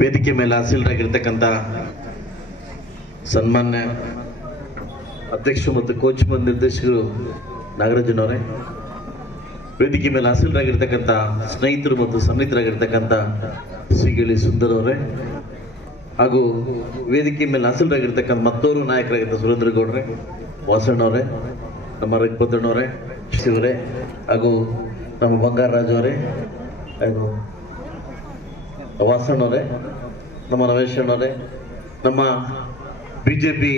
ವೇದಿಕೆ ಮೇಲೆ ಹಾಸೀಲರಾಗಿರ್ತಕ್ಕಂಥ ಸನ್ಮಾನ್ಯ ಅಧ್ಯಕ್ಷರು ಮತ್ತು ಕೋಚ್ ಮತ್ತು ನಿರ್ದೇಶಕರು ನಾಗರಾಜನವರೇ, ವೇದಿಕೆ ಮೇಲೆ ಹಾಸೀಲರಾಗಿರ್ತಕ್ಕಂಥ ಸ್ನೇಹಿತರು ಮತ್ತು ಸನ್ನಿಹಿತರಾಗಿರ್ತಕ್ಕಂಥ ಶ್ರೀಗಿಳಿ ಸುಂದರ್ ಅವರೇ, ಹಾಗೂ ವೇದಿಕೆ ಮೇಲೆ ಹಾಸೀಲರಾಗಿರ್ತಕ್ಕಂಥ ಮತ್ತೋರು ನಾಯಕರಾಗಿದ್ದ ಸುರೇಂದ್ರ ಗೌಡ್ರೆ, ವಾಸಣ್ಣವರೇ, ನಮ್ಮ ರಘುಪತಣ್ಣವರೇ, ಶಿವರೇ, ಹಾಗೂ ನಮ್ಮ ಬಂಗಾರರಾಜ್ ಅವರೇ, ಹಾಗೂ ವಾಸಣ್ಣವರೇ, ನಮ್ಮ ರಮೇಶಣ್ಣವರೇ, ನಮ್ಮ ಬಿಜೆಪಿ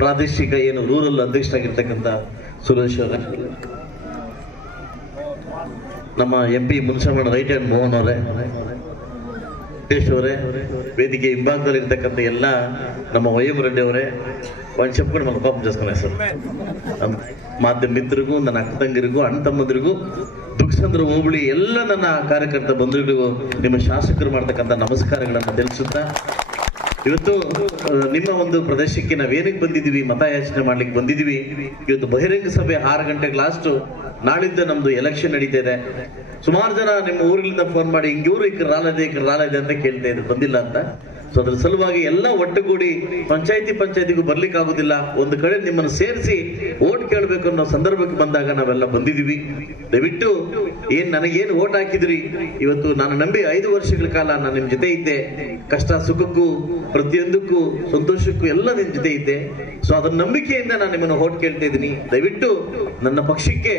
ಪ್ರಾದೇಶಿಕ ರೂರಲ್ ಅಧ್ಯಕ್ಷರಾಗಿರ್ತಕ್ಕಂಥ ಸುರೇಶ್ ಅವರೇ, ನಮ್ಮ MP ಮುನ್ಸಮಣ್ಣ ರೈಟ್ ಹ್ಯಾಂಡ್ ಮೋಹನ್ ಅವರೇ, ಅವರೇ, ವೇದಿಕೆ ಹಿಂಭಾಗದಲ್ಲಿ ಇರ್ತಕ್ಕಂಥ ಎಲ್ಲ ನಮ್ಮ ವೈಎಂ ರೆಡ್ಡಿ ಅವರೇ, ಒಂದು చెప్పుకొని మన ಪಾಪ చేసుకునే ಸರ್, ಮಾಧ್ಯಮ ಮಿತ್ರರಿಗೂ, ನನ್ನ ಅಕ್ಕ ತಂಗಿರಿಗೂ, ಅಣ್ಣ ತಮ್ಮಂದಿರಿಗೂ, ದುಃಖಸಂದ್ರ ಹೋಬಳಿ ಎಲ್ಲ ನನ್ನ ಕಾರ್ಯಕರ್ತ ಬಂಧುಗಳಿಗೂ ನಿಮ್ಮ ಶಾಸಕರು ಮಾಡ್ತಕ್ಕಂಥ ನಮಸ್ಕಾರಗಳನ್ನು ತಿಳಿಸುತ್ತಾ, ಇವತ್ತು ನಿಮ್ಮ ಒಂದು ಪ್ರದೇಶಕ್ಕೆ ನಾವೇನಕ್ಕೆ ಬಂದಿದ್ದೀವಿ, ಮತಯಾಚನೆ ಮಾಡ್ಲಿಕ್ಕೆ ಬಂದಿದ್ದೀವಿ. ಇವತ್ತು ಬಹಿರಂಗ ಸಭೆ 6 ಗಂಟೆಗೆ ಲಾಸ್ಟ್. ನಾಳಿದ್ದ ನಮ್ದು ಎಲೆಕ್ಷನ್ ನಡೀತಾ ಇದೆ. ಸುಮಾರು ಜನ ನಿಮ್ಮ ಊರಿನಿಂದ ಫೋನ್ ಮಾಡಿ ಹಿಂಗಿವ್ರು ಈ ರಾಲಿದೆ ಅಂತ ಕೇಳ್ತಾ ಇದ್ರು, ಬಂದಿಲ್ಲ ಅಂತ. ಸೊ ಅದ್ರ ಸಲುವಾಗಿ ಎಲ್ಲ ಒಟ್ಟುಗೂಡಿ ಪಂಚಾಯತಿಗೂ ಬರ್ಲಿಕ್ಕೆ ಆಗುದಿಲ್ಲ, ಒಂದು ಕಡೆ ನಿಮ್ಮನ್ನು ಸೇರಿಸಿ ಓಟ್ ಕೇಳಬೇಕು ಅನ್ನೋ ಸಂದರ್ಭಕ್ಕೆ ಬಂದಾಗ ನಾವೆಲ್ಲ ಬಂದಿದ್ದೀವಿ. ದಯವಿಟ್ಟು ನನಗೇನು ಓಟ್ ಹಾಕಿದ್ರಿ, ಇವತ್ತು ನಾನು ನಂಬಿ 5 ವರ್ಷಗಳ ಕಾಲ ನಾನು ನಿಮ್ ಜೊತೆ ಇದ್ದೆ. ಕಷ್ಟ ಸುಖಕ್ಕೂ ಪ್ರತಿಯೊಂದಕ್ಕೂ ಸಂತೋಷಕ್ಕೂ ಎಲ್ಲ ನಿಮ್ ಜೊತೆ ಇದ್ದೆ. ಸೊ ಅದರ ನಂಬಿಕೆಯಿಂದ ನಾನು ನಿಮ್ಮನ್ನು ಓಟ್ ಕೇಳ್ತಾ ಇದ್ದೀನಿ. ದಯವಿಟ್ಟು ನನ್ನ ಪಕ್ಷಕ್ಕೆ,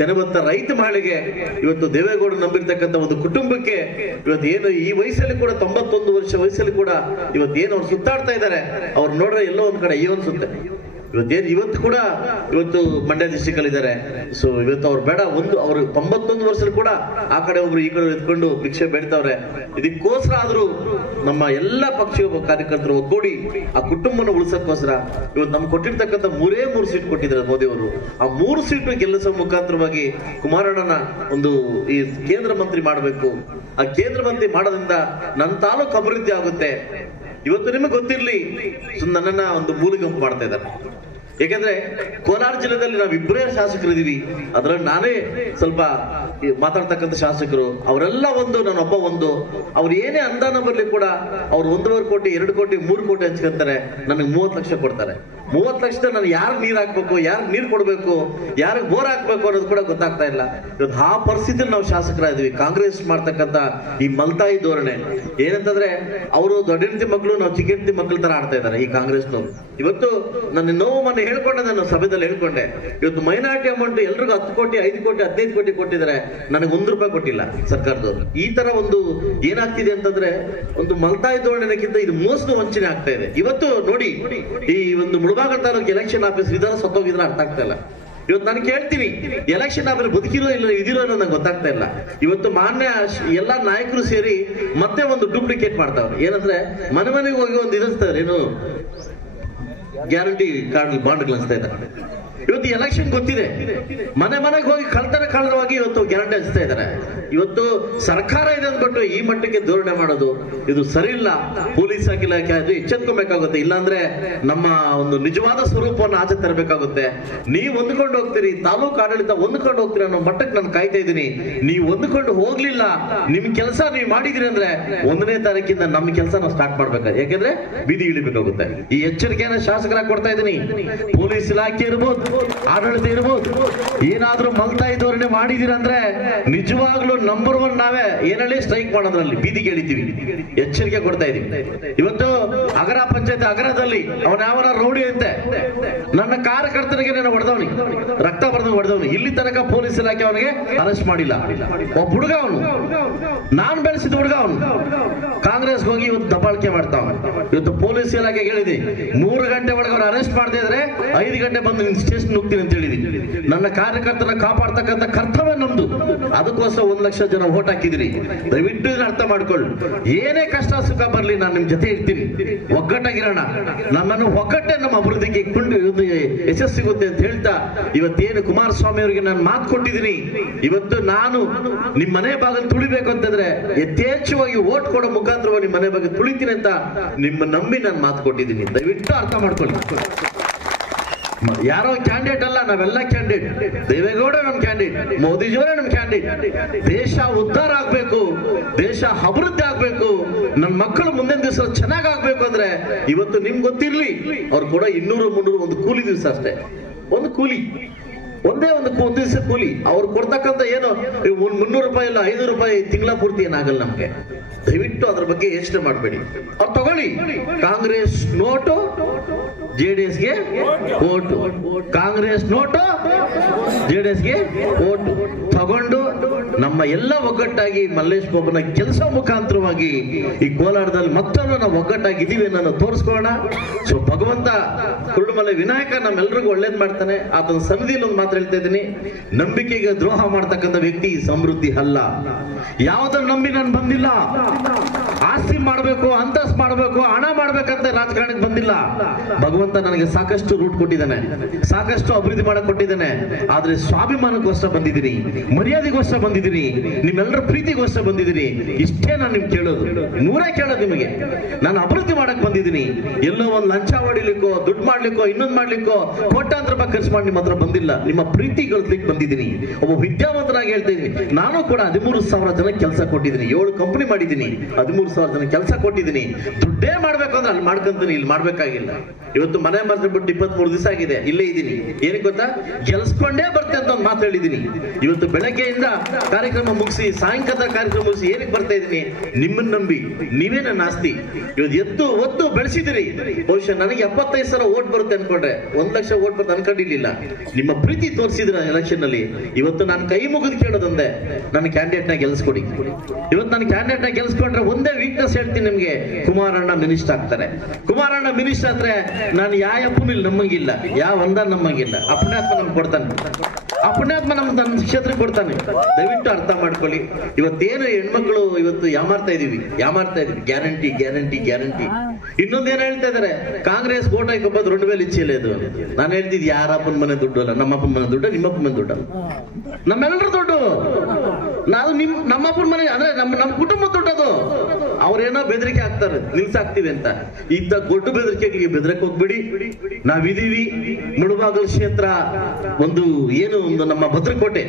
ಜನಬತ್ತ ರೈತ ಮಹಿಳೆಗೆ, ಇವತ್ತು ದೇವೇಗೌಡರು ನಂಬಿರ್ತಕ್ಕಂಥ ಒಂದು ಕುಟುಂಬಕ್ಕೆ, ಇವತ್ತು ಏನು ಈ ವಯಸ್ಸಲ್ಲಿ ಕೂಡ 91 ವರ್ಷ ವಯಸ್ಸಲ್ಲಿ ಕೂಡ ಇವತ್ತೇನು ಅವ್ರು ಸುತ್ತಾಡ್ತಾ ಇದ್ದಾರೆ, ಅವ್ರು ನೋಡ್ರೆ ಎಲ್ಲೋ ಒಂದ್ ಕಡೆ ಅಯ್ಯೋ ಅನ್ಸುತ್ತೆ. ಇವತ್ತು ಕೂಡ ಮಂಡ್ಯ ಡಿಸ್ಟ್ರಿಕ್ಟ್ ಅಲ್ಲಿ ಇದ್ದಾರೆ. ಸೊ ಇವತ್ತು ಅವ್ರು ಬೇಡ, ಅವ್ರು 91 ವರ್ಷ ಕೂಡ ಆ ಕಡೆ ಒಬ್ರು ಈ ಕಡೆ ಎತ್ಕೊಂಡು ಭಿಕ್ಷೆ ಬೇಡ್ತಾವ್ರೆ. ಇದಕ್ಕೋಸ್ಕರ ಆದ್ರೂ ನಮ್ಮ ಎಲ್ಲ ಪಕ್ಷ ಕಾರ್ಯಕರ್ತರು ಒಗ್ಗೂಡಿ ಆ ಕುಟುಂಬನ ಉಳಿಸಕ್ಕೋಸ್ಕರ ಇವತ್ತು ನಮ್ಗೆ ಕೊಟ್ಟಿರ್ತಕ್ಕಂಥ 3 ಸೀಟ್ ಕೊಟ್ಟಿದ್ದಾರೆ ಮೋದಿ ಅವರು. ಆ 3 ಸೀಟು ಗೆಲ್ಲಿಸುವ ಮುಖಾಂತರವಾಗಿ ಕುಮಾರಣ್ಣನ ಈ ಕೇಂದ್ರ ಮಂತ್ರಿ ಮಾಡಬೇಕು. ಆ ಕೇಂದ್ರ ಮಂತ್ರಿ ಮಾಡೋದ್ರಿಂದ ನನ್ನ ತಾಲೂಕು ಅಭಿವೃದ್ಧಿ ಆಗುತ್ತೆ. ಇವತ್ತು ನಿಮಗೆ ಗೊತ್ತಿರ್ಲಿ, ನನ್ನನ್ನ ಒಂದು ಮೂಲಿಗುಂಪು ಮಾಡ್ತಾ ಇದ್ದಾರೆ. ಯಾಕಂದ್ರೆ ಕೋಲಾರ ಜಿಲ್ಲೆಯಲ್ಲಿ ನಾವು 2 ಶಾಸಕರಿದ್ದೀವಿ. ಅದ್ರಲ್ಲಿ ನಾನೇ ಸ್ವಲ್ಪ ಮಾತಾಡ್ತಕ್ಕಂಥ ಶಾಸಕರು, ಅವರೆಲ್ಲ ನಾನೊಬ್ಬ ಅವ್ರು ಏನೇ ಅನುದಾನ ಬರ್ಲಿ ಕೂಡ ಅವ್ರು 1.5 ಕೋಟಿ 2 ಕೋಟಿ 3 ಕೋಟಿ ಹಂಚ್ಕೊಂತಾರೆ, ನನಗೆ 30 ಲಕ್ಷ ಕೊಡ್ತಾರೆ. 30 ಲಕ್ಷದ ನಾನು ಯಾರು ನೀರ್ ಹಾಕ್ಬೇಕು, ಯಾರು ನೀರ್ ಕೊಡ್ಬೇಕು, ಯಾರಿಗೆ ಬೋರ್ ಹಾಕ್ಬೇಕು ಅನ್ನೋದು ಕೂಡ ಗೊತ್ತಾಗ್ತಾ ಇಲ್ಲ. ಇವತ್ತು ಆ ಪರಿಸ್ಥಿತಿಯಲ್ಲಿ ನಾವು ಶಾಸಕರಾದ್ವಿ. ಕಾಂಗ್ರೆಸ್ ಮಾಡ್ತಕ್ಕಂಥ ಈ ಮಲ್ತಾಯಿ ಧೋರಣೆ ಏನಂತಂದ್ರೆ, ಅವರು ದೊಡ್ಡ ಹೆಂಡತಿ ಮಕ್ಕಳು, ನಾವು ಚಿಕ್ಕ ಹೆಂಡತಿ ಮಕ್ಕಳ ತರ ಆಡ್ತಾ ಇದ್ದಾರೆ ಈ ಕಾಂಗ್ರೆಸ್ನವ್ರು. ಇವತ್ತು ನನ್ನ ನೋವು ಮೊನ್ನೆ ಹೇಳ್ಕೊಂಡೆ, ನಾನು ಸಭೆದಲ್ಲಿ ಹೇಳ್ಕೊಂಡೆ. ಇವತ್ತು ಮೈನಾರಿಟಿ ಅಮೌಂಟ್ ಎಲ್ರಿಗೂ 10 ಕೋಟಿ 5 ಕೋಟಿ 15 ಕೋಟಿ ಕೊಟ್ಟಿದ್ದಾರೆ, ನನಗೆ 1 ರೂಪಾಯಿ ಕೊಟ್ಟಿಲ್ಲ ಸರ್ಕಾರದವರು. ಈ ತರ ಏನಾಗ್ತಿದೆ ಅಂತಂದ್ರೆ, ಒಂದು ಮಲ್ತಾಯಿ ಧೋರಣೆಗಿಂತ ಇದು ಮೋಸದ ವಂಚನೆ ಆಗ್ತಾ ಇದೆ. ಇವತ್ತು ನೋಡಿ, ಈ ಮುಳಬಾಗ ತಾಲೂಕು ಎಲೆಕ್ಷನ್ ಆಫೀಸ್ ವಿಧಾನ ಸತ್ತೋಗಿದ್ರೆ ಅರ್ಥ ಆಗ್ತಾ ಇಲ್ಲ. ಇವತ್ತು ನಾನು ಕೇಳ್ತೀನಿ, ಎಲೆಕ್ಷನ್ ಆಫೀಸ್ ಬದುಕಿರೋ ಇಲ್ಲ ಇದಿರೋ ಅನ್ನೋದು ನಂಗೆ ಗೊತ್ತಾಗ್ತಾ ಇಲ್ಲ. ಇವತ್ತು ಮಾನ್ಯ ಎಲ್ಲಾ ನಾಯಕರು ಸೇರಿ ಮತ್ತೆ ಒಂದು ಡೂಪ್ಲಿಕೇಟ್ ಮಾಡ್ತಾವ್ರೆ. ಏನಂದ್ರೆ ಮನೆಗೆ ಹೋಗಿ ಒಂದು ಇದಿಸ್ತಾರೆ, ಏನು ಗ್ಯಾರಂಟಿ ಕಾರ್ಡ್ ಬಾಂಡ್ಗಳು ಅನ್ಸ್ತಾ ಇದ್ದಾರೆ. ಇವತ್ತು ಎಲೆಕ್ಷನ್ ಗೊತ್ತಿದೆ, ಮನೆಗೆ ಹೋಗಿ ಕಳ್ಳತನವಾಗಿ ಇವತ್ತು ಗ್ಯಾರಂಟಿ ಹಂಚ್ತಾ ಇದ್ದಾರೆ. ಇವತ್ತು ಸರ್ಕಾರ ಇದೆ ಅಂದ್ಬಿಟ್ಟು ಈ ಮಟ್ಟಕ್ಕೆ ಧೋರಣೆ ಮಾಡೋದು ಇದು ಸರಿ ಇಲ್ಲ. ಪೊಲೀಸ್ ಇಲಾಖೆ ಅದು ಎಚ್ಚೆತ್ಕೊಬೇಕಾಗುತ್ತೆ, ಇಲ್ಲಾಂದ್ರೆ ನಮ್ಮ ಒಂದು ನಿಜವಾದ ಸ್ವರೂಪವನ್ನು ಆಚೆ ತರಬೇಕಾಗುತ್ತೆ. ನೀವು ಹೊಂದ್ಕೊಂಡು ಹೋಗ್ತೀರಿ, ತಾಲೂಕು ಆಡಳಿತ ಹೊಂದ್ಕೊಂಡು ಹೋಗ್ತೀರಿ ಅನ್ನೋ ಮಟ್ಟಕ್ಕೆ ನಾನು ಕಾಯ್ತಾ ಇದ್ದೀನಿ. ನೀವು ಹೊಂದ್ಕೊಂಡು ಹೋಗ್ಲಿಲ್ಲ, ನಿಮ್ ಕೆಲಸ ನೀವು ಮಾಡಿದ್ರಿ ಅಂದ್ರೆ 1ನೇ ತಾರೀಕಿಂದ ನಮ್ಮ ಕೆಲಸ ನಾವು ಸ್ಟಾರ್ಟ್ ಮಾಡ್ಬೇಕಾದ್ರೆ, ಯಾಕಂದ್ರೆ ಬೀದಿ ಇಳಿಬೇಕಾಗುತ್ತೆ. ಈ ಎಚ್ಚರಿಕೆಯನ್ನು ಶಾಸಕರಾಗಿ ಕೊಡ್ತಾ ಇದ್ದೀನಿ. ಪೊಲೀಸ್ ಇಲಾಖೆ ಇರ್ಬೋದು, ಆಡಳಿತ ಇರ್ಬೋದು, ಏನಾದ್ರೂ ಮಲ್ತಾಯಿ ಧೋರಣೆ ಮಾಡಿದಿರಂದ್ರೆ ನಿಜವಾಗ್ಲೂ ನಂಬರ್ 1 ನಾವೇ ಏನಲ್ಲಿ ಸ್ಟ್ರೈಕ್ ಮಾಡೋದ್ರಲ್ಲಿ ಬೀದಿಗೆ ಎಳಿತೀವಿ. ಎಚ್ಚರಿಕೆ ಕೊಡ್ತಾ ಇದೀವಿ. ಇವತ್ತು ಅಗರ ಪಂಚಾಯತ್ ಅಗರದಲ್ಲಿ ಅವನ ರೌಡಿ ಅಂತೆ, ನನ್ನ ಕಾರ್ಯಕರ್ತನಿಗೆ ನಾನು ಹೊಡೆದವನಿ, ರಕ್ತ ಹೊಡೆದವನಿ. ಇಲ್ಲಿ ತನಕ ಪೊಲೀಸ್ ಇಲಾಖೆ ಅವನಿಗೆ ಅರೆಸ್ಟ್ ಮಾಡಿಲ್ಲ. ಒಬ್ಬ ಹುಡುಗ, ಅವನು ನಾನು ಬೆಳೆಸಿದ ಹುಡುಗ, ಅವನು ಕಾಂಗ್ರೆಸ್ಗೆ ಹೋಗಿ ಇವತ್ತು ದಬ್ಬಾಳಿಕೆ ಮಾಡ್ತಾವ. ಇವತ್ತು ಪೊಲೀಸ್ ಇಲಾಖೆಗೆ ಹೇಳಿದೆ, 3 ಗಂಟೆ ಒಳಗೆ ಅವ್ರು ಅರೆಸ್ಟ್ ಮಾಡದೇ ಇದ್ರೆ 5 ಗಂಟೆ ಬಂದು ಸ್ಟೇಷನ್ ಹೋಗ್ತೀನಿ ಅಂತ ಹೇಳಿದೀನಿ. ನನ್ನ ಕಾರ್ಯಕರ್ತನ ಕಾಪಾಡ್ತಕ್ಕಂಥ ಕರ್ತವ್ಯ ನಮ್ದು. ಅದಕ್ಕೋಸ್ಕರ 1 ಲಕ್ಷ ಜನ ಓಟ್ ಹಾಕಿದಿರಿ. ದಯವಿಟ್ಟು ಇದನ್ನ ಅರ್ಥ ಮಾಡ್ಕೊಳ್ಳಿ. ಏನೇ ಕಷ್ಟ ಸುಖ ಬರ್ಲಿ, ನಾನು ನಿಮ್ ಜೊತೆ ಇರ್ತೀನಿ. ಒಗ್ಗಟ್ಟಾಗಿರೋಣ. ನಮ್ಮನ್ನು ಒಗ್ಗಟ್ಟೆ ನಮ್ಮ ಅಭಿವೃದ್ಧಿಗೆ ಯಶಸ್ಸು ಸಿಗುತ್ತೆ ಅಂತ ಹೇಳ್ತಾ, ಇವತ್ತೇನು ಕುಮಾರಸ್ವಾಮಿ ಅವರಿಗೆ ನಾನು ಮಾತು ಕೊಟ್ಟಿದ್ದೀನಿ. ಇವತ್ತು ನಾನು ನಿಮ್ ಮನೆ ಭಾಗದಲ್ಲಿ ತುಳಿಬೇಕು ಅಂತಂದ್ರೆ ಯಥೇಚ್ಛವಾಗಿ ಓಟ್ ಕೊಡೋ ಮುಖಾಂತರವಾಗಿ ನಿಮ್ ಮನೆ ಬಗ್ಗೆ ತುಳಿತೀನಿ ಅಂತ ನಿಮ್ಮ ನಂಬಿ ನಾನು ಮಾತು ಕೊಟ್ಟಿದ್ದೀನಿ. ದಯವಿಟ್ಟು ಅರ್ಥ ಮಾಡ್ಕೊಳ್ಳಿ. ಯಾರೋ ಕ್ಯಾಂಡಿಡೇಟ್ ಅಲ್ಲ, ನಾವೆಲ್ಲ ಕ್ಯಾಂಡಿಡೇಟ್. ದೇವೇಗೌಡ ನಮ್ ಕ್ಯಾಂಡಿಡೇಟ್, ಮೋದಿಜಿಯವರೇ ನಮ್ ಕ್ಯಾಂಡಿಡೇಟ್. ದೇಶ ಉದ್ಧಾರ ಆಗ್ಬೇಕು, ದೇಶ ಅಭಿವೃದ್ಧಿ ಆಗ್ಬೇಕು, ನನ್ನ ಮಕ್ಕಳು ಮುಂದಿನ ದಿವಸ ಚೆನ್ನಾಗ್ ಆಗ್ಬೇಕು ಅಂದ್ರೆ ಇವತ್ತು ನಿಮ್ಗೆ ಗೊತ್ತಿರ್ಲಿ, ಅವ್ರು ಕೂಡ 200-300 ಒಂದು ಕೂಲಿ ದಿವಸ ಅಷ್ಟೇ, ಒಂದು ಕೂಲಿ, ಒಂದೇ ಒಂದು ದಿವಸ ಕೂಲಿ. ಅವ್ರು ಕೊಡ್ತಕ್ಕಂಥ ಏನು 300 ರೂಪಾಯಿ ಇಲ್ಲ 500 ರೂಪಾಯಿ ತಿಂಗಳ ಪೂರ್ತಿ ಏನಾಗಲ್ಲ ನಮ್ಗೆ. ದಯವಿಟ್ಟು ಅದ್ರ ಬಗ್ಗೆ ಯೋಚನೆ ಮಾಡಬೇಡಿ. ಅವ್ರು ತಗೊಳ್ಳಿ, ಕಾಂಗ್ರೆಸ್ ನೋಟು, JDSಗೆ ಓಟು, ಕಾಂಗ್ರೆಸ್ ನೋಟು, JDSಗೆ ಓಟು ತಗೊಂಡು ನಮ್ಮ ಎಲ್ಲ ಒಗ್ಗಟ್ಟಾಗಿ ಮಲ್ಲೇಶ್ ಬಾಬುನ ಕೆಲಸ ಮುಖಾಂತರವಾಗಿ ಈ ಕೋಲಾರದಲ್ಲಿ ಮತ್ತೊಮ್ಮೆ ನಾವು ಒಗ್ಗಟ್ಟಾಗಿದ್ದೀವಿ ಅನ್ನೋ ತೋರಿಸ್ಕೋಣ. ಸೊ ಭಗವಂತ ಕುರುಡುಮಲೆ ವಿನಾಯಕ ನಮ್ಮೆಲ್ರಿಗೂ ಒಳ್ಳೇದ್ ಮಾಡ್ತಾನೆ. ಆತನ ಸನ್ನಿಧಿಯಲ್ಲಿ ಒಂದು ಮಾತು ಹೇಳ್ತಾ ಇದ್ದೀನಿ, ನಂಬಿಕೆಗೆ ದ್ರೋಹ ಮಾಡ್ತಕ್ಕಂಥ ವ್ಯಕ್ತಿ ಸಮೃದ್ಧಿ ಅಲ್ಲ. ಯಾವ್ದನ್ನ ನಂಬಿ ನಾನು ಬಂದಿಲ್ಲ, ಆಸ್ತಿ ಮಾಡಬೇಕು, ಅಂತಸ್ತು ಮಾಡಬೇಕು, ಹಣ ಮಾಡ್ಬೇಕಂತ ರಾಜಕಾರಣಕ್ಕೆ ಬಂದಿಲ್ಲ. ಭಗವಂತ ನನಗೆ ಸಾಕಷ್ಟು ರೂಟ್ ಕೊಟ್ಟಿದ್ದಾನೆ, ಸಾಕಷ್ಟು ಅಭಿವೃದ್ಧಿ ಮಾಡಕ್ ಕೊಟ್ಟಿದ್ದಾನೆ. ಆದ್ರೆ ಸ್ವಾಭಿಮಾನಕ್ಕೋಸ್ಕರ ಬಂದಿದ್ದೀನಿ, ಮರ್ಯಾದೆಗೋಸ್ಕರ ಬಂದಿದ್ದೀನಿ, ನಿಮ್ಮೆಲ್ಲರ ಪ್ರೀತಿಗೋಸ್ಕರ ಬಂದಿದ್ದೀನಿ. ಇಷ್ಟೇ ನಾನು ನಿಮ್ಗೆ ಕೇಳೋದು, ನೂರೇ ಕೇಳೋದು ನಿಮಗೆ. ನಾನು ಅಭಿವೃದ್ಧಿ ಮಾಡಕ್ ಬಂದಿದ್ದೀನಿ, ಎಲ್ಲೋ ಒಂದು ಲಂಚ ಹೊಡಿಲಿಕ್ಕೋ, ದುಡ್ಡು ಮಾಡ್ಲಿಕ್ಕೋ, ಇನ್ನೊಂದು ಮಾಡ್ಲಿಕ್ಕೋ ಕೋಟ್ಯಾಂತರ ರೂಪಾಯಿ ಖರ್ಚು ಮಾಡಿ ನಿಮ್ಮ ಹತ್ರ ಬಂದಿಲ್ಲ. ನಿಮ್ಮ ಪ್ರೀತಿ ಗಳಿಸ್ಲಿಕ್ಕೆ ಬಂದಿದ್ದೀನಿ. ಒಬ್ಬ ವಿದ್ಯಾವಂತನಾಗಿ ಹೇಳ್ತಾ ಇದ್ದೀನಿ, ನಾನು ಕೂಡ 13,000 ಜನ ಕೆಲಸ ಕೊಟ್ಟಿದ್ದೀನಿ, 7 ಕಂಪನಿ ಮಾಡಿದ್ದೀನಿ, 13,000 ಜನ ಕೆಲಸ ಕೊಟ್ಟಿದ್ದೀನಿ. ದುಡ್ಡೇ ಮಾಡ್ಬೇಕು ಅಂದ್ರೆ ಅಲ್ಲಿ ಮಾಡ್ಕೊಂತೀನಿ, ಇಲ್ಲಿ ಮಾಡ್ಬೇಕಾಗಿಲ್ಲ. ಇವತ್ತು ಮನೆ ಬಿಟ್ಟು 23 ದಿವಸ ಆಗಿದೆ, ಇಲ್ಲೇ ಇದ್ದೀನಿ. ಏನಕ್ಕೆ ಗೊತ್ತಾ, ಗೆಲ್ಸ್ಕೊಂಡೇ ಬರ್ತೆ ಅಂತ ಒಂದು ಮಾತು ಹೇಳಿದ್ದೀನಿ. ಇವತ್ತು ಬೆಳಗ್ಗೆಯಿಂದ ಕಾರ್ಯಕ್ರಮ ಮುಗಿಸಿ, ಸಾಯಂಕಾಲ ಕಾರ್ಯಕ್ರಮ ಮುಗಿಸಿ ಏನಕ್ಕೆ ಬರ್ತಾ ಇದ್ದೀನಿ, ನಿಮ್ಮನ್ನ ನಂಬಿ. ನೀವೇ ನನ್ನ ಆಸ್ತಿ. ಇವತ್ತು ಎದ್ದು ಒತ್ತು ಬೆಳೆಸಿದಿರಿ. ಬಹುಶಃ ನನಗೆ 75,000 ಓಟ್ ಬರುತ್ತೆ ಅನ್ಕೊಂಡ್ರೆ 1 ಲಕ್ಷ ಓಟ್ ಬರುತ್ತೆ ಅನ್ಕೊಂಡಿರ್ಲಿಲ್ಲ. ನಿಮ್ಮ ಪ್ರೀತಿ ತೋರಿಸಿದ್ರ ಎಲೆಕ್ಷನ್ ನಲ್ಲಿ. ಇವತ್ತು ನಾನು ಕೈ ಮುಗಿದು ಕೇಳೋದೊಂದೇ, ನನ್ನ ಕ್ಯಾಂಡಿಡೇಟ್ ನ ಗೆಲ್ಸ್ಕೊಡಿ. ಇವತ್ತು ನನ್ನ ಕ್ಯಾಂಡಿಡೇಟ್ ನ ಗೆಲ್ಸ್ಕೊಂಡ್ರೆ ಒಂದೇ ವೀಕ್ನೆಸ್ ಹೇಳ್ತೀನಿ ನಿಮ್ಗೆ, ಕುಮಾರಣ್ಣ ಮಿನಿಸ್ಟರ್ ಆಗ್ತಾರೆ. ಕುಮಾರಣ್ಣ ಮಿನಿಸ್ಟರ್ ಆದ್ರೆ ನಾನು ಯಾವಪ್ಪನು ಇಲ್ಲಿ ನಮ್ಮಂಗಿಲ್ಲ, ಯಾವ ಒಂದ ನಮ್ಮಂಗಿಲ್ಲ. ಅಪುಣ್ಯಾತ್ಮ ನಮ್ಗೆ ಕೊಡ್ತಾನೆ, ಅಪುಣ್ಯಾತ್ಮ ನಮ್ಗೆ ನನ್ನ ಕ್ಷೇತ್ರಕ್ಕೆ ಕೊಡ್ತಾನೆ. ದಯವಿಟ್ಟು ಅರ್ಥ ಮಾಡ್ಕೊಳ್ಳಿ. ಇವತ್ತೇನು ಹೆಣ್ಮಕ್ಳು ಇವತ್ತು ಯಾಮಾರ್ತಾ ಇದೀವಿ, ಗ್ಯಾರಂಟಿ ಗ್ಯಾರಂಟಿ ಗ್ಯಾರಂಟಿ. ಇನ್ನೊಂದೇನು ಹೇಳ್ತಾ ಇದಾರೆ, ಕಾಂಗ್ರೆಸ್ ಓಟ್ ಹಾಕೋಬೋದು 2 ಇಚ್ಛೆಲ್ಲ ಇದು. ನಾನು ಹೇಳ್ತಿದ್ ಯಾರಪ್ಪನ ಮನೆ ದುಡ್ಡು ಅಲ್ಲ, ನಮ್ಮಪ್ಪನ ಮನೆ ದುಡ್ಡು, ನಿಮ್ಮಪ್ಪನ ಮನೆ ದುಡ್ಡು, ನಮ್ಮೆಲ್ಲರ ದುಡ್ಡು. ನಾವು ನಮ್ಮಪ್ಪನ ಮನೆ ಅಂದ್ರೆ ನಮ್ಮ ಕುಟುಂಬ ದುಡ್ಡದು. ಅವ್ರೇನೋ ಬೆದರಿಕೆ ಹಾಕ್ತಾರೆ, ನಿಲ್ಸಾಕ್ತಿವಿ ಅಂತ. ಇಂಥ ದೊಡ್ಡ ಬೆದರಿಕೆಗೆ ಬೆದರಕ್ಕೆ ಹೋಗ್ಬಿಡಿ. ನಾವಿದೀವಿ ಮುಳುಬಾಗಲ್ ಕ್ಷೇತ್ರ ಒಂದು ಏನು ಒಂದು ನಮ್ಮ ಭದ್ರಕೋಟೆ,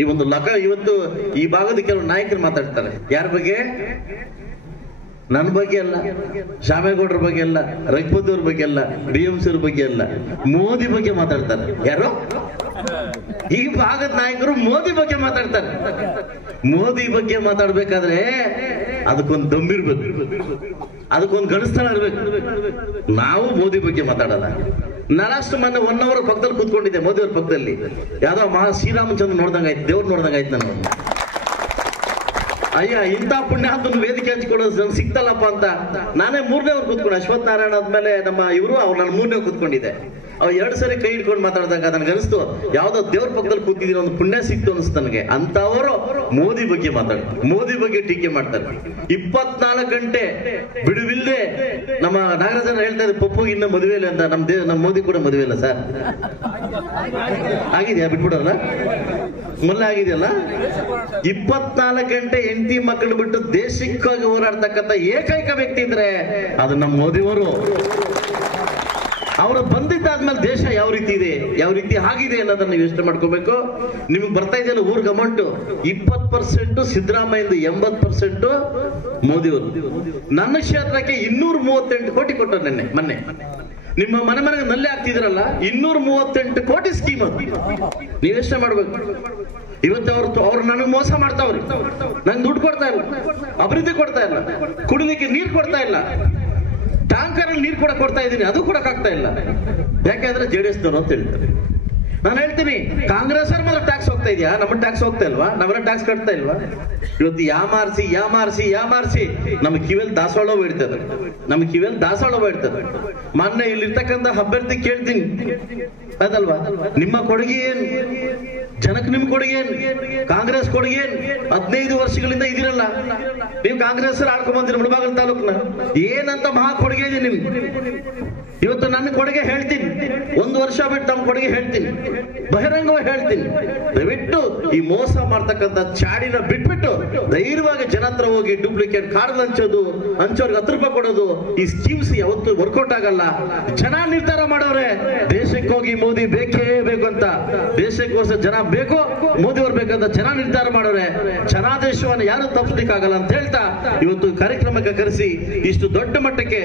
ಈ ಒಂದು ಇವತ್ತು ಈ ಭಾಗದ ಕೆಲವು ನಾಯಕರು ಮಾತಾಡ್ತಾರೆ. ಯಾರ ಬಗ್ಗೆ? ನನ್ನ ಬಗ್ಗೆ ಅಲ್ಲ, ಶ್ಯಾಮೇಗೌಡರ ಬಗ್ಗೆ ಅಲ್ಲ, ರಘುಪತಿ ಅವ್ರ ಬಗ್ಗೆ ಅಲ್ಲ, BMC ಅವ್ರ ಬಗ್ಗೆ ಅಲ್ಲ, ಮೋದಿ ಬಗ್ಗೆ ಮಾತಾಡ್ತಾರೆ. ಯಾರು? ಈ ಭಾಗದ ನಾಯಕರು ಮೋದಿ ಬಗ್ಗೆ ಮಾತಾಡ್ತಾರೆ. ಮೋದಿ ಬಗ್ಗೆ ಮಾತಾಡ್ಬೇಕಾದ್ರೆ ಅದಕ್ಕೊಂದು ದಮ್ಮಿರ್ಬೇಕು, ಅದಕ್ಕೊಂದು ಗಣಸ್ಥಳ ಇರ್ಬೇಕು. ನಾವು ಮೋದಿ ಬಗ್ಗೆ ಮಾತಾಡೋದ. ನಾನಷ್ಟು ಮೊನ್ನೆ 1 ಅವರ್ ಪಕ್ಕದಲ್ಲಿ ಕೂತ್ಕೊಂಡಿದ್ದೆ, ಮೋದಿ ಅವ್ರ ಪಕ್ಕದಲ್ಲಿ. ಯಾವ್ದೋ ಶ್ರೀರಾಮಚಂದ್ರ ನೋಡ್ದಂಗಾಯ್ತು, ದೇವ್ರು ನೋಡ್ದಂಗಾಯ್ತು ನಾನು. ಅಯ್ಯ, ಇಂಥ ಪುಣ್ಯಾತ್ಮನ ವೇದಿಕೆ ಹಂಚ್ಕೊಳ್ಳೋದು ಸಿಕ್ತಲ್ಲಪ್ಪ ಅಂತ ನಾನೇ 3ನೇ ಅವ್ರು ಕೂತ್ಕೊಂಡು, ಅಶ್ವಥ್ ನಾರಾಯಣ ಆದ್ಮೇಲೆ ನಮ್ಮ ಇವರು, ಅವ್ರು ನಾನು 3ನೇ ಕೂತ್ಕೊಂಡಿದ್ದೆ. ಅವ್ 2 ಸರಿ ಕೈ ಹಿಡ್ಕೊಂಡು ಮಾತಾಡಿದಾಗ ನನಗೆ ಅನಿಸ್ತು, ಯಾವ್ದೋ ದೇವ್ರ ಪಕ್ಕದಲ್ಲಿ ಕೂತಿದ್ದೀನಿ, ಒಂದು ಪುಣ್ಯ ಸಿಕ್ತು ಅನಿಸ್ತು ನನಗೆ. ಅಂತವರು ಮೋದಿ ಬಗ್ಗೆ ಮಾತಾಡ್ತಾರೆ, ಮೋದಿ ಬಗ್ಗೆ ಟೀಕೆ ಮಾಡ್ತಾರೆ. 24 ಗಂಟೆ ಬಿಡುವಿಲ್ಲದೆ ನಮ್ಮ ನಾಗರಾಜನ ಹೇಳ್ತಾ ಇದ್ದಾರೆ, ಪಪ್ಪುಗೆ ಇನ್ನ ಮದುವೆ ಇಲ್ಲ ಅಂತ. ನಮ್ಮ ಮೋದಿ ಕೂಡ ಮದುವೆ ಇಲ್ಲ ಸರ್. ಆಗಿದೆಯಾ? ಬಿಟ್ಬಿಡಲ್ಲ, ಮೊನ್ನೆ ಆಗಿದೆಯಲ್ಲ. 24 ಗಂಟೆ ಹೆಂಡತಿ ಮಕ್ಕಳು ಬಿಟ್ಟು ದೇಶಕ್ಕಾಗಿ ಹೋರಾಡ್ತಕ್ಕಂಥ ಏಕೈಕ ವ್ಯಕ್ತಿ ಇದ್ರೆ ಅದು ನಮ್ಮ ಮೋದಿಯವರು. ಅವರು ಬಂದಿದ್ದಾದ್ಮೇಲೆ ದೇಶ ಯಾವ ರೀತಿ ಇದೆ, ಯಾವ ರೀತಿ ಆಗಿದೆ ಅನ್ನೋದನ್ನ ಯೋಚನೆ ಮಾಡ್ಕೋಬೇಕು. ನಿಮ್ಗೆ ಬರ್ತಾ ಇದೆಯಲ್ಲ ಊರ್ಗ ಅಮೌಂಟ್, 20% ಸಿದ್ದರಾಮಯ್ಯಂದು, 80% ಮೋದಿಯವರು. ನನ್ನ ಕ್ಷೇತ್ರಕ್ಕೆ 238 ಕೋಟಿ ಕೊಟ್ಟರು ಮೊನ್ನೆ. ನಿಮ್ಮ ಮನೆ ಮನೆಗೆ ನಲ್ಲಿ ಆಗ್ತಿದ್ರಲ್ಲ, 238 ಕೋಟಿ ಸ್ಕೀಮ್ ಅದು. ನೀವು ಯೋಚನೆ ಮಾಡ್ಬೇಕು. ಇವತ್ತು ಅವ್ರು ನನಗೆ ಮೋಸ ಮಾಡ್ತಾವ್ರಿ. ನಂಗೆ ದುಡ್ಡು ಕೊಡ್ತಾ ಇಲ್ಲ, ಅಭಿವೃದ್ಧಿ ಕೊಡ್ತಾ ಇಲ್ಲ, ಕುಡಿಲಿಕ್ಕೆ ನೀರು ಕೊಡ್ತಾ ಇಲ್ಲ, ಟ್ಯಾಂಕರ್ ಅಲ್ಲಿ ನೀರು ಕೂಡ ಕೊಡ್ತಾ ಇದ್ದೀನಿ, ಅದು ಕೊಡಕ್ಕಾಗ್ತಾ ಇಲ್ಲ. ಯಾಕೆಂದ್ರೆ JDS ದವರು ಅಂತ ಹೇಳ್ತಾರೆ. ನಾನು ಹೇಳ್ತೀನಿ, ಕಾಂಗ್ರೆಸ್ ಅವ್ರ ಮೇಲೆ ಟ್ಯಾಕ್ಸ್ ಹೋಗ್ತಾ ಇದೆಯಾ? ನಮ್ಮ ಟ್ಯಾಕ್ಸ್ ಹೋಗ್ತಾ ಇಲ್ವಾ? ನಾವೆಲ್ಲ ಟ್ಯಾಕ್ಸ್ ಕಟ್ತಾ ಇಲ್ವಾ? ಇವತ್ತು ಯಾಮಾರ್ಸಿ ನಮ್ಮ ಕಿವಿಯಲ್ಲಿ ದಾಸವಾಳ ಇಡ್ತದೆ, ನಮ್ಮ ಕಿವಿಯಲ್ಲಿ ದಾಸವಾಳ ಇಡ್ತದೆ. ಮೊನ್ನೆ ಇಲ್ಲಿರ್ತಕ್ಕಂಥ ಅಭ್ಯರ್ಥಿ ಕೇಳ್ತೀನಿ, ಅದಲ್ವಾ ನಿಮ್ಮ ಕೊಡುಗೆ ಏನು? ಜನಕ್ಕೆ ನಿಮ್ ಕೊಡುಗೆ ಏನ್, ಕಾಂಗ್ರೆಸ್ ಕೊಡುಗೆ ಏನ್? 15 ವರ್ಷಗಳಿಂದ ಇದಿರಲ್ಲ, ನೀವು ಕಾಂಗ್ರೆಸ್ ಆಡ್ಕೊಂಡ್ ಬಂದಿರಿ ಮುಳಬಾಗಿಲು ತಾಲೂಕ್ನ. ಏನಂತ ಮಹಾ ಕೊಡುಗೆ ಇದೆ ನಿಮ್ಗೆ? ಇವತ್ತು ನನ್ನ ಕೊಡುಗೆ ಹೇಳ್ತೀನಿ, 1 ವರ್ಷ ಬಿಟ್ಟು ನಮ್ಮ ಕೊಡುಗೆ ಹೇಳ್ತೀನಿ, ಬಹಿರಂಗವಾಗಿ ಹೇಳ್ತೀನಿ. ದಯವಿಟ್ಟು ಈ ಮೋಸ ಮಾಡ್ತಕ್ಕಂಥ ಚಾಡಿನ ಬಿಟ್ಬಿಟ್ಟು ಧೈರ್ಯವಾಗಿ ಜನ ಹತ್ರ ಹೋಗಿ ಡೂಪ್ಲಿಕೇಟ್ ಕಾರ್ಡ್ ಹಂಚೋದು, ಹಂಚೋರ್ಗೆ 10 ರೂಪಾಯಿ ಕೊಡೋದು, ಈ ಸ್ಕೀಮ್ಸ್ ಯಾವತ್ತೂ ವರ್ಕೌಟ್ ಆಗಲ್ಲ. ಜನ ನಿರ್ಧಾರ ಮಾಡೋರೆ ದೇಶಕ್ಕೆ ಹೋಗಿ ಮೋದಿ ಬೇಕೇ ಬೇಕು ಅಂತ. ದೇಶಕ್ಕೋಸ್ಕರ ಜನ ಬೇಕು, ಮೋದಿ ಅವ್ರು ಬೇಕಂತ ಜನ ನಿರ್ಧಾರ ಮಾಡೋರೆ. ಜನಾದೇಶವನ್ನು ಯಾರು ತಪ್ಪಿಸ್ಲಿಕ್ಕಾಗಲ್ಲ ಅಂತ ಹೇಳ್ತಾ ಇವತ್ತು ಕಾರ್ಯಕ್ರಮಕ್ಕೆ ಕರೆಸಿ ಇಷ್ಟು ದೊಡ್ಡ ಮಟ್ಟಕ್ಕೆ